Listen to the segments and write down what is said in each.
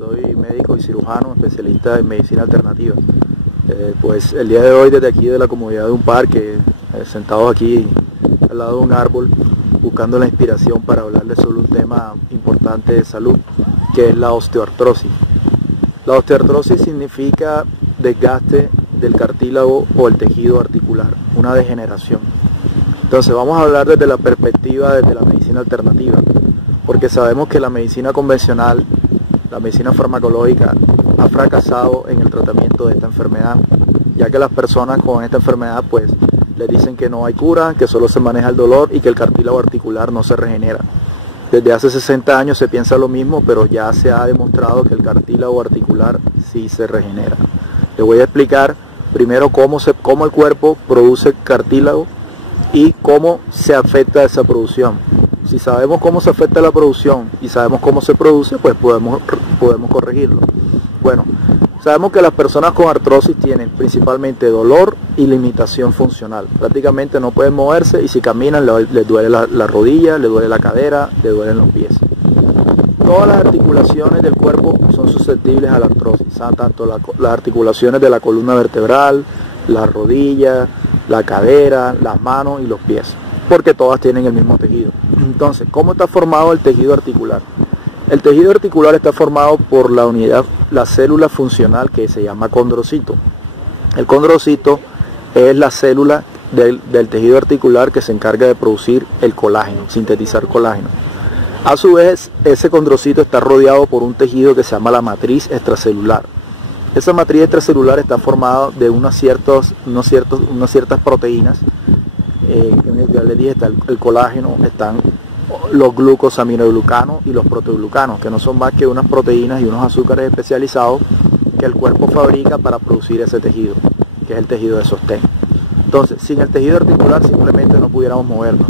soy médico y cirujano, especialista en medicina alternativa. Pues el día de hoy, desde aquí de la comodidad de un parque, sentados aquí al lado de un árbol, buscando la inspiración para hablarles sobre un tema importante de salud, que es la osteoartrosis. La osteoartrosis significa desgaste del cartílago o el tejido articular, una degeneración. Entonces vamos a hablar desde la perspectiva de la medicina alternativa, porque sabemos que la medicina convencional, la medicina farmacológica, ha fracasado en el tratamiento de esta enfermedad, ya que las personas con esta enfermedad pues les dicen que no hay cura, que solo se maneja el dolor y que el cartílago articular no se regenera. Desde hace 60 años se piensa lo mismo, pero ya se ha demostrado que el cartílago articular sí se regenera. Les voy a explicar primero cómo el cuerpo produce cartílago y cómo se afecta esa producción. Si sabemos cómo se afecta la producción y sabemos cómo se produce, pues podemos corregirlo. Bueno, sabemos que las personas con artrosis tienen principalmente dolor y limitación funcional. Prácticamente no pueden moverse y si caminan les duele la rodilla, les duele la cadera, les duelen los pies. Todas las articulaciones del cuerpo son susceptibles a la artrosis, tanto las articulaciones de la columna vertebral, las rodillas, la cadera, las manos y los pies, porque todas tienen el mismo tejido. Entonces, ¿cómo está formado el tejido articular? El tejido articular está formado por la célula funcional que se llama condrocito. El condrocito es la célula del tejido articular que se encarga de producir el colágeno, sintetizar colágeno. A su vez, ese condrocito está rodeado por un tejido que se llama la matriz extracelular. Esa matriz extracelular está formada de unas ciertas proteínas. Ya les dije, está el colágeno, están los glucosaminoglucanos y los proteoglucanos, que no son más que unas proteínas y unos azúcares especializados que el cuerpo fabrica para producir ese tejido, que es el tejido de sostén. Entonces, sin el tejido articular simplemente no pudiéramos movernos,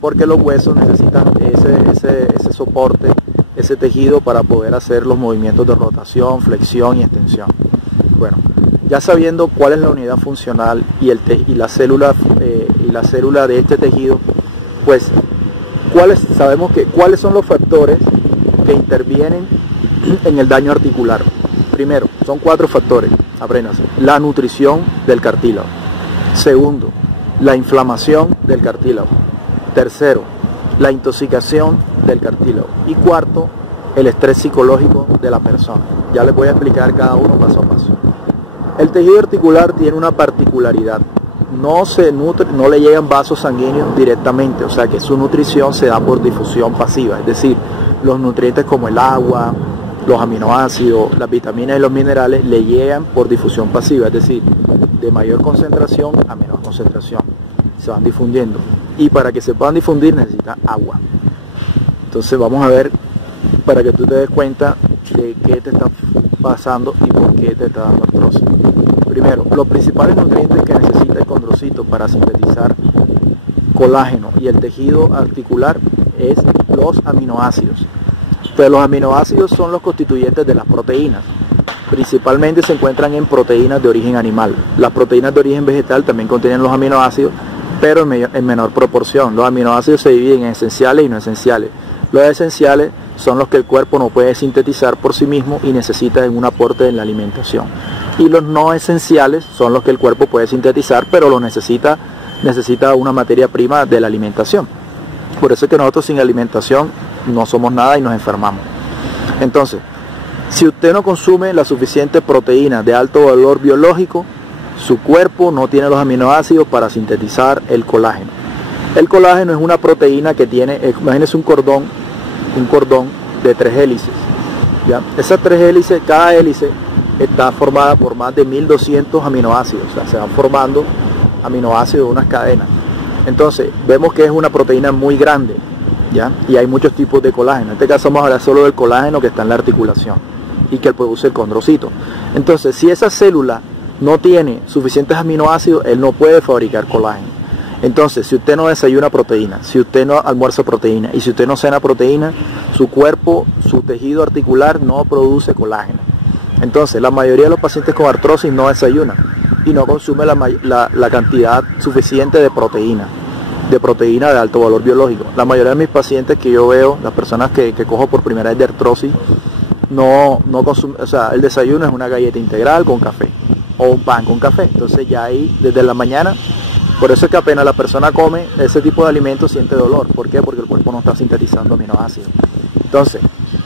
porque los huesos necesitan ese soporte, ese tejido para poder hacer los movimientos de rotación, flexión y extensión. Bueno, ya sabiendo cuál es la unidad funcional y la célula de este tejido, pues cuáles son los factores que intervienen en el daño articular. Primero, son 4 factores, apréndanse. La nutrición del cartílago. Segundo, la inflamación del cartílago. Tercero, la intoxicación del cartílago. Y cuarto, el estrés psicológico de la persona. Ya les voy a explicar cada uno paso a paso. El tejido articular tiene una particularidad. No se nutre, no le llegan vasos sanguíneos directamente, o sea que su nutrición se da por difusión pasiva, es decir, los nutrientes como el agua, los aminoácidos, las vitaminas y los minerales le llegan por difusión pasiva, es decir, de mayor concentración a menor concentración, se van difundiendo y para que se puedan difundir necesitan agua. Entonces vamos a ver para que tú te des cuenta de qué te está pasando y por qué te está dando artrosis. Primero, los principales nutrientes que necesita el condrocito para sintetizar colágeno y el tejido articular es los aminoácidos. Pues los aminoácidos son los constituyentes de las proteínas. Principalmente se encuentran en proteínas de origen animal. Las proteínas de origen vegetal también contienen los aminoácidos, pero en menor proporción. Los aminoácidos se dividen en esenciales y no esenciales. Los esenciales son los que el cuerpo no puede sintetizar por sí mismo y necesita un aporte en la alimentación. Y los no esenciales son los que el cuerpo puede sintetizar, pero lo necesita una materia prima de la alimentación. Por eso es que nosotros sin alimentación no somos nada y nos enfermamos. Entonces, si usted no consume la suficiente proteína de alto valor biológico, su cuerpo no tiene los aminoácidos para sintetizar el colágeno. El colágeno es una proteína que tiene, imagínense un cordón de 3 hélices. ¿Ya? Esas 3 hélices, cada hélice está formada por más de 1200 aminoácidos, o sea, se van formando aminoácidos de unas cadenas. Entonces, vemos que es una proteína muy grande, ¿ya? Y hay muchos tipos de colágeno. En este caso vamos a hablar solo del colágeno que está en la articulación y que produce el condrocito. Entonces, si esa célula no tiene suficientes aminoácidos, él no puede fabricar colágeno. Entonces, si usted no desayuna proteína, si usted no almuerza proteína y si usted no cena proteína, su cuerpo, su tejido articular no produce colágeno. Entonces, la mayoría de los pacientes con artrosis no desayunan y no consumen la cantidad suficiente de proteína de alto valor biológico. La mayoría de mis pacientes que yo veo, las personas que cojo por primera vez de artrosis, no consume, o sea, el desayuno es una galleta integral con café o un pan con café. Entonces ya ahí desde la mañana, por eso es que apenas la persona come ese tipo de alimentos siente dolor. ¿Por qué? Porque el cuerpo no está sintetizando aminoácidos. Entonces,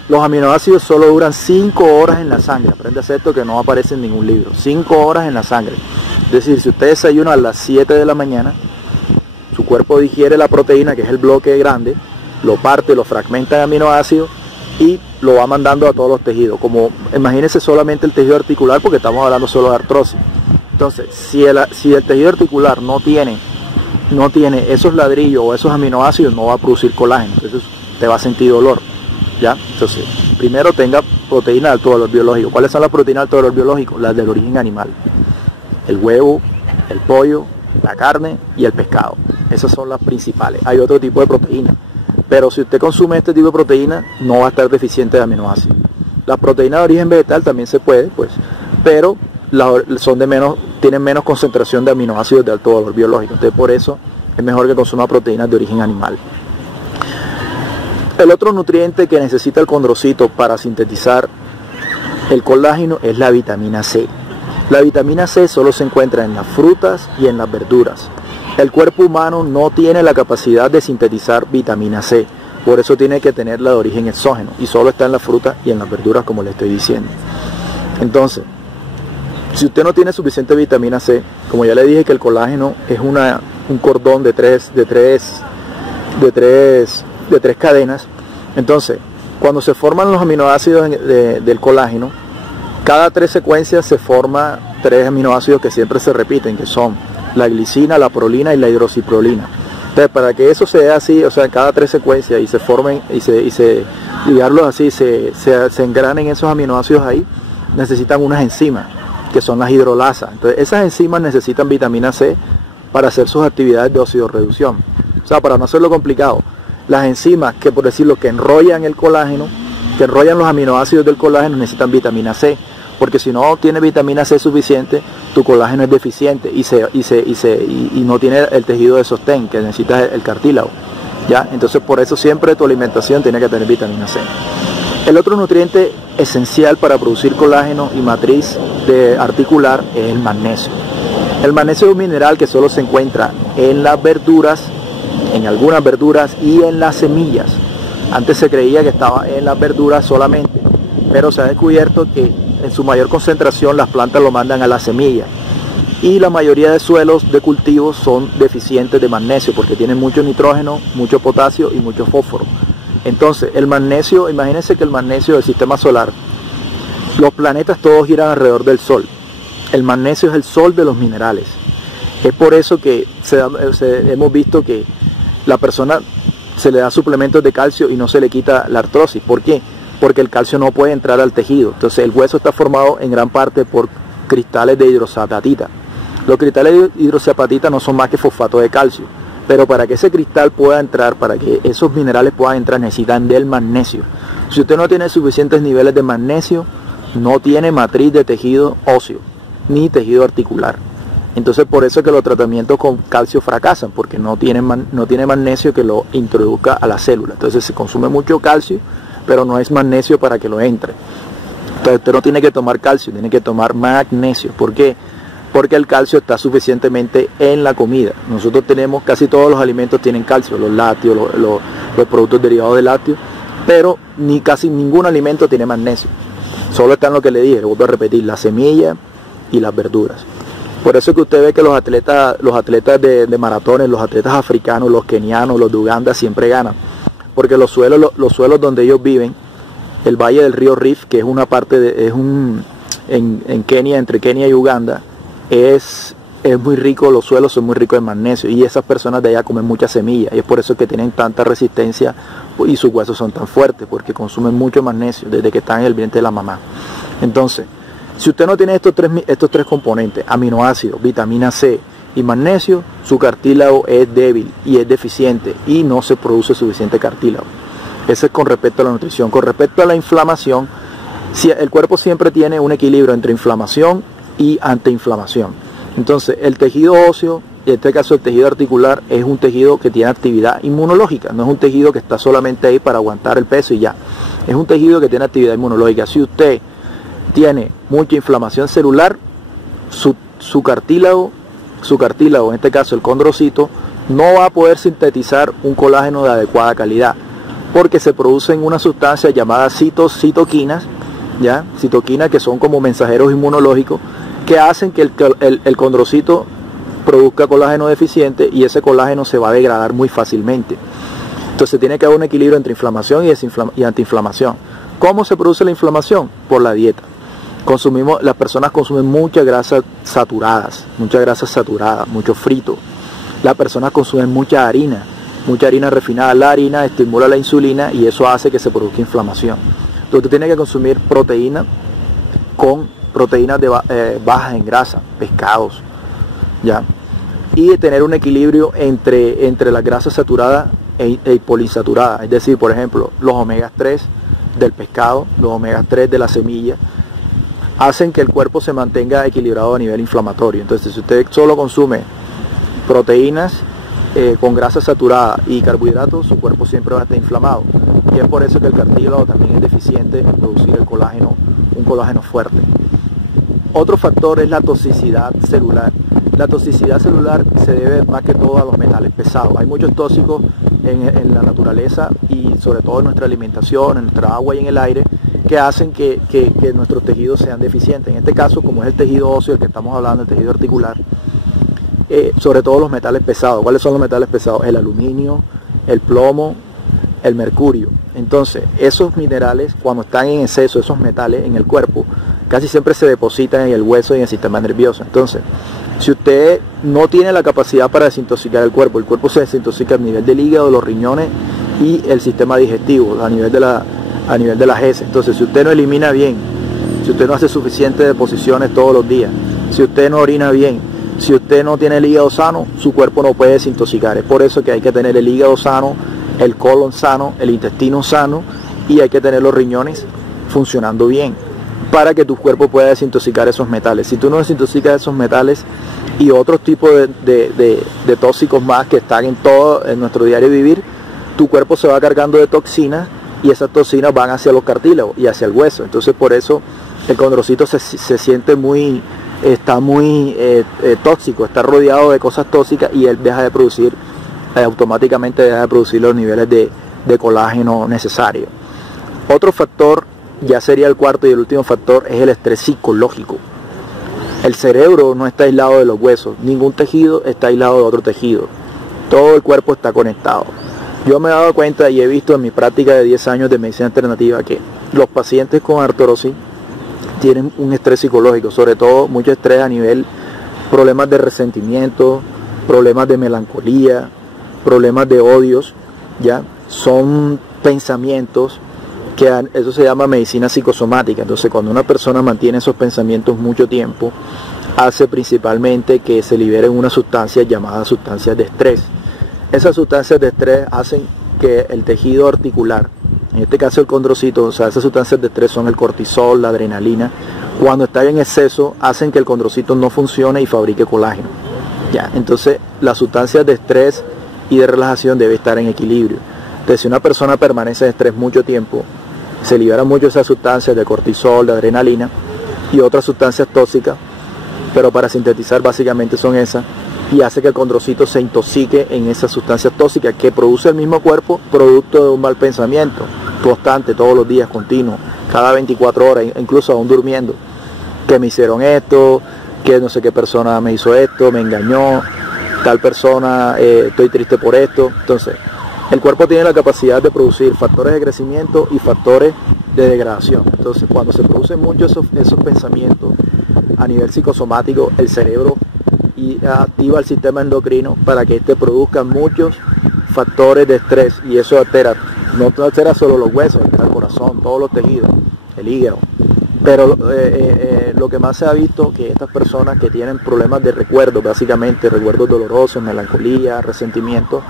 los aminoácidos solo duran 5 horas en la sangre. Aprende a hacer esto que no aparece en ningún libro. 5 horas en la sangre. Es decir, si usted desayuna a las 7 de la mañana, su cuerpo digiere la proteína, que es el bloque grande, lo parte, lo fragmenta en aminoácidos y lo va mandando a todos los tejidos. Como imagínense solamente el tejido articular, porque estamos hablando solo de artrosis. Entonces, si el tejido articular no tiene esos ladrillos o esos aminoácidos, no va a producir colágeno. Entonces te va a sentir dolor. ¿Ya? Entonces, primero tenga proteína de alto valor biológico. ¿Cuáles son las proteínas de alto valor biológico? Las del origen animal. El huevo, el pollo, la carne y el pescado. Esas son las principales. Hay otro tipo de proteína. Pero si usted consume este tipo de proteína, no va a estar deficiente de aminoácidos. Las proteínas de origen vegetal también se puede, pues, pero tienen menos concentración de aminoácidos de alto valor biológico. Entonces, por eso es mejor que consuma proteínas de origen animal. El otro nutriente que necesita el condrocito para sintetizar el colágeno es la vitamina C. La vitamina C solo se encuentra en las frutas y en las verduras. El cuerpo humano no tiene la capacidad de sintetizar vitamina C, por eso tiene que tenerla de origen exógeno y solo está en las frutas y en las verduras, como le estoy diciendo. Entonces, si usted no tiene suficiente vitamina C, como ya le dije que el colágeno es un cordón de tres cadenas, entonces cuando se forman los aminoácidos del colágeno, cada 3 secuencias se forman 3 aminoácidos que siempre se repiten, que son la glicina, la prolina y la hidroxiprolina. Entonces, para que eso sea así, o sea, en cada 3 secuencias y se formen ligarlos así, se engranen esos aminoácidos ahí, necesitan unas enzimas que son las hidrolasas. Entonces, esas enzimas necesitan vitamina C para hacer sus actividades de oxidorreducción. O sea, para no hacerlo complicado, las enzimas que, por decirlo, que enrollan el colágeno, que enrollan los aminoácidos del colágeno, necesitan vitamina C, porque si no tiene vitamina C suficiente, tu colágeno es deficiente y no tiene el tejido de sostén que necesita el cartílago. ¿Ya? Entonces, por eso siempre tu alimentación tiene que tener vitamina C. El otro nutriente esencial para producir colágeno y matriz articular es el magnesio. El magnesio es un mineral que solo se encuentra en las verduras, en algunas verduras y en las semillas. Antes se creía que estaba en las verduras solamente, pero se ha descubierto que en su mayor concentración las plantas lo mandan a la semilla. Y la mayoría de suelos de cultivos son deficientes de magnesio porque tienen mucho nitrógeno, mucho potasio y mucho fósforo. Entonces, el magnesio, imagínense que el magnesio del sistema solar, los planetas todos giran alrededor del Sol. El magnesio es el sol de los minerales. Es por eso que hemos visto que la persona se le da suplementos de calcio y no se le quita la artrosis. ¿Por qué? Porque el calcio no puede entrar al tejido. Entonces el hueso está formado en gran parte por cristales de hidroxiapatita. Los cristales de hidroxiapatita no son más que fosfato de calcio. Pero para que ese cristal pueda entrar, para que esos minerales puedan entrar, necesitan del magnesio. Si usted no tiene suficientes niveles de magnesio, no tiene matriz de tejido óseo, ni tejido articular. Entonces por eso es que los tratamientos con calcio fracasan, porque no tiene magnesio que lo introduzca a la célula. Entonces se consume mucho calcio, pero no es magnesio para que lo entre. Entonces usted no tiene que tomar calcio, tiene que tomar magnesio. ¿Por qué? Porque el calcio está suficientemente en la comida. Nosotros tenemos, casi todos los alimentos tienen calcio, los lácteos, los productos derivados de lácteos, pero casi ningún alimento tiene magnesio. Solo está en lo que le dije, vuelvo a repetir, la semilla y las verduras. Por eso es que usted ve que los atletas de maratones, los atletas africanos, los kenianos, los de Uganda siempre ganan. Porque los suelos donde ellos viven, el valle del río Rift, que es una parte en Kenia, entre Kenia y Uganda, es muy rico, los suelos son muy ricos en magnesio y esas personas de allá comen mucha semilla y es por eso que tienen tanta resistencia y sus huesos son tan fuertes, porque consumen mucho magnesio desde que están en el vientre de la mamá. Entonces, si usted no tiene estos tres componentes, aminoácidos, vitamina C y magnesio, su cartílago es débil y es deficiente y no se produce suficiente cartílago. Eso es con respecto a la nutrición. Con respecto a la inflamación, el cuerpo siempre tiene un equilibrio entre inflamación y antiinflamación. Entonces, el tejido óseo, en este caso el tejido articular, es un tejido que tiene actividad inmunológica, no es un tejido que está solamente ahí para aguantar el peso y ya. es un tejido que tiene actividad inmunológica. Si usted tiene mucha inflamación celular, su cartílago, en este caso el condrocito, no va a poder sintetizar un colágeno de adecuada calidad, porque se producen unas sustancias llamadas citoquinas, ¿ya? Citoquinas que son como mensajeros inmunológicos, que hacen que el condrocito produzca colágeno deficiente, y ese colágeno se va a degradar muy fácilmente. Entonces tiene que haber un equilibrio entre inflamación y antiinflamación. ¿Cómo se produce la inflamación? Por la dieta. Las personas consumen mucha grasa saturada, mucho frito. Las personas consumen mucha harina refinada. La harina estimula la insulina y eso hace que se produzca inflamación. Entonces tú tienes que consumir proteína con proteínas bajas en grasa, pescados, ¿ya? Y tener un equilibrio entre las grasas saturadas e poliinsaturadas. Es decir, por ejemplo, los omega 3 del pescado, los omega 3 de la semilla, hacen que el cuerpo se mantenga equilibrado a nivel inflamatorio. Entonces, si usted solo consume proteínas con grasa saturada y carbohidratos, su cuerpo siempre va a estar inflamado. Y es por eso que el cartílago también es deficiente en producir un colágeno fuerte. Otro factor es la toxicidad celular. La toxicidad celular se debe más que todo a los metales pesados. Hay muchos tóxicos en la naturaleza y sobre todo en nuestra alimentación, en nuestra agua y en el aire, que hacen que nuestros tejidos sean deficientes. En este caso, como es el tejido óseo, el que estamos hablando, el tejido articular, sobre todo los metales pesados. ¿Cuáles son los metales pesados? El aluminio, el plomo, el mercurio. Entonces, esos minerales, cuando están en exceso, esos metales en el cuerpo, casi siempre se depositan en el hueso y en el sistema nervioso. Entonces, si usted no tiene la capacidad para desintoxicar el cuerpo se desintoxica a nivel del hígado, los riñones y el sistema digestivo, a nivel de las heces. Entonces, si usted no elimina bien, si usted no hace suficientes deposiciones todos los días, si usted no orina bien, si usted no tiene el hígado sano, su cuerpo no puede desintoxicar. Es por eso que hay que tener el hígado sano, el colon sano, el intestino sano, y hay que tener los riñones funcionando bien para que tu cuerpo pueda desintoxicar esos metales. Si tú no desintoxicas esos metales y otros tipos de tóxicos más que están en nuestro diario vivir, tu cuerpo se va cargando de toxinas y esas toxinas van hacia los cartílagos y hacia el hueso. Entonces por eso el condrocito se siente está muy tóxico, está rodeado de cosas tóxicas y él automáticamente deja de producir los niveles de colágeno necesarios. Otro factor, ya sería el cuarto y el último factor, es el estrés psicológico. El cerebro no está aislado de los huesos, ningún tejido está aislado de otro tejido, todo el cuerpo está conectado. Yo me he dado cuenta y he visto en mi práctica de 10 años de medicina alternativa que los pacientes con artrosis tienen un estrés psicológico, sobre todo mucho estrés a nivel problemas de resentimiento, problemas de melancolía, problemas de odios, ¿ya? Son pensamientos que eso se llama medicina psicosomática. Entonces, cuando una persona mantiene esos pensamientos mucho tiempo, hace principalmente que se liberen unas sustancias llamadas sustancias de estrés. Esas sustancias de estrés hacen que el tejido articular, en este caso el condrocito, o sea, esas sustancias de estrés son el cortisol, la adrenalina, cuando están en exceso hacen que el condrocito no funcione y fabrique colágeno. ¿Ya? Entonces, las sustancias de estrés y de relajación deben estar en equilibrio. Entonces, si una persona permanece en estrés mucho tiempo, se liberan mucho esas sustancias de cortisol, de adrenalina y otras sustancias tóxicas, pero para sintetizar básicamente son esas, y hace que el condrocito se intoxique en esas sustancias tóxicas que produce el mismo cuerpo producto de un mal pensamiento constante, todos los días, continuo, cada 24 horas, incluso aún durmiendo, que me hicieron esto, que no sé qué persona me hizo esto, me engañó, tal persona, estoy triste por esto. Entonces, el cuerpo tiene la capacidad de producir factores de crecimiento y factores de degradación. Entonces, cuando se producen muchos esos pensamientos a nivel psicosomático, el cerebro activa el sistema endocrino para que éste produzca muchos factores de estrés, y eso no altera solo los huesos, altera el corazón, todos los tejidos, el hígado. Pero lo que más se ha visto que estas personas que tienen problemas de recuerdo, básicamente recuerdos dolorosos, melancolía, resentimiento,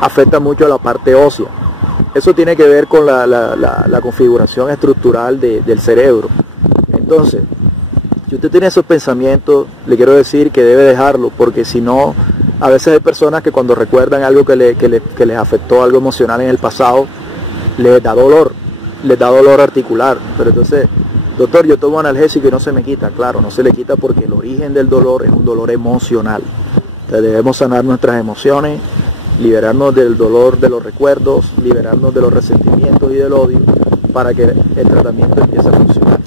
afecta mucho a la parte ósea. Eso tiene que ver con la configuración estructural del cerebro. Entonces, si usted tiene esos pensamientos, le quiero decir que debe dejarlo, porque si no, a veces hay personas que cuando recuerdan algo que les afectó, algo emocional en el pasado, les da dolor. les da dolor articular, pero entonces, doctor, yo tomo analgésico y no se me quita. Claro, no se le quita porque el origen del dolor es un dolor emocional. Entonces debemos sanar nuestras emociones, liberarnos del dolor de los recuerdos, liberarnos de los resentimientos y del odio para que el tratamiento empiece a funcionar.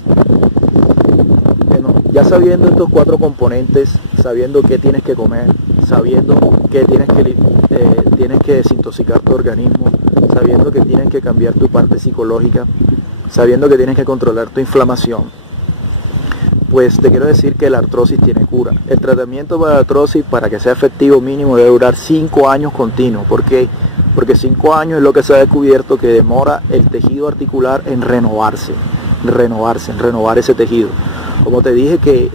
Bueno, ya sabiendo estos 4 componentes, sabiendo qué tienes que comer, sabiendo que tienes que desintoxicar tu organismo, sabiendo que tienes que cambiar tu parte psicológica, sabiendo que tienes que controlar tu inflamación, pues te quiero decir que la artrosis tiene cura. El tratamiento para la artrosis, para que sea efectivo mínimo, debe durar 5 años continuos. ¿Por qué? Porque 5 años es lo que se ha descubierto que demora el tejido articular en renovar ese tejido. Como te dije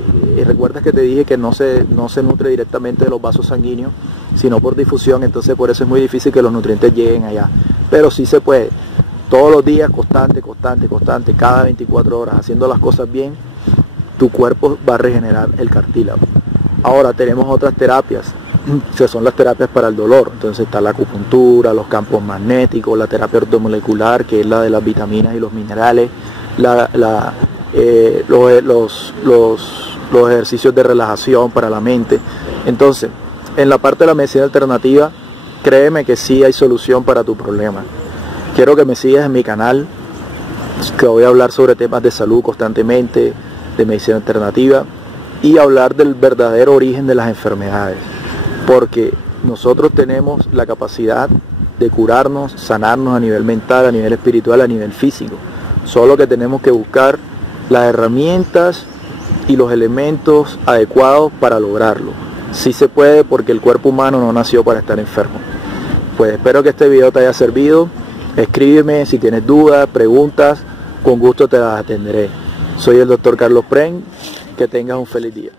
recuerdas que te dije que no se nutre directamente de los vasos sanguíneos, sino por difusión, entonces por eso es muy difícil que los nutrientes lleguen allá. Pero sí se puede, todos los días, constante, cada 24 horas, haciendo las cosas bien, tu cuerpo va a regenerar el cartílago. Ahora tenemos otras terapias, que son las terapias para el dolor. Entonces está la acupuntura, los campos magnéticos, la terapia ortomolecular, que es la de las vitaminas y los minerales, los ejercicios de relajación para la mente. Entonces, en la parte de la medicina alternativa, créeme que sí hay solución para tu problema. Quiero que me sigas en mi canal, que voy a hablar sobre temas de salud constantemente, de medicina alternativa, y hablar del verdadero origen de las enfermedades, porque nosotros tenemos la capacidad de curarnos, sanarnos a nivel mental, a nivel espiritual, a nivel físico, solo que tenemos que buscar las herramientas y los elementos adecuados para lograrlo. Sí se puede, porque el cuerpo humano no nació para estar enfermo. Pues espero que este video te haya servido. Escríbeme si tienes dudas, preguntas, con gusto te las atenderé. Soy el Dr. Carlos Pren, que tengas un feliz día.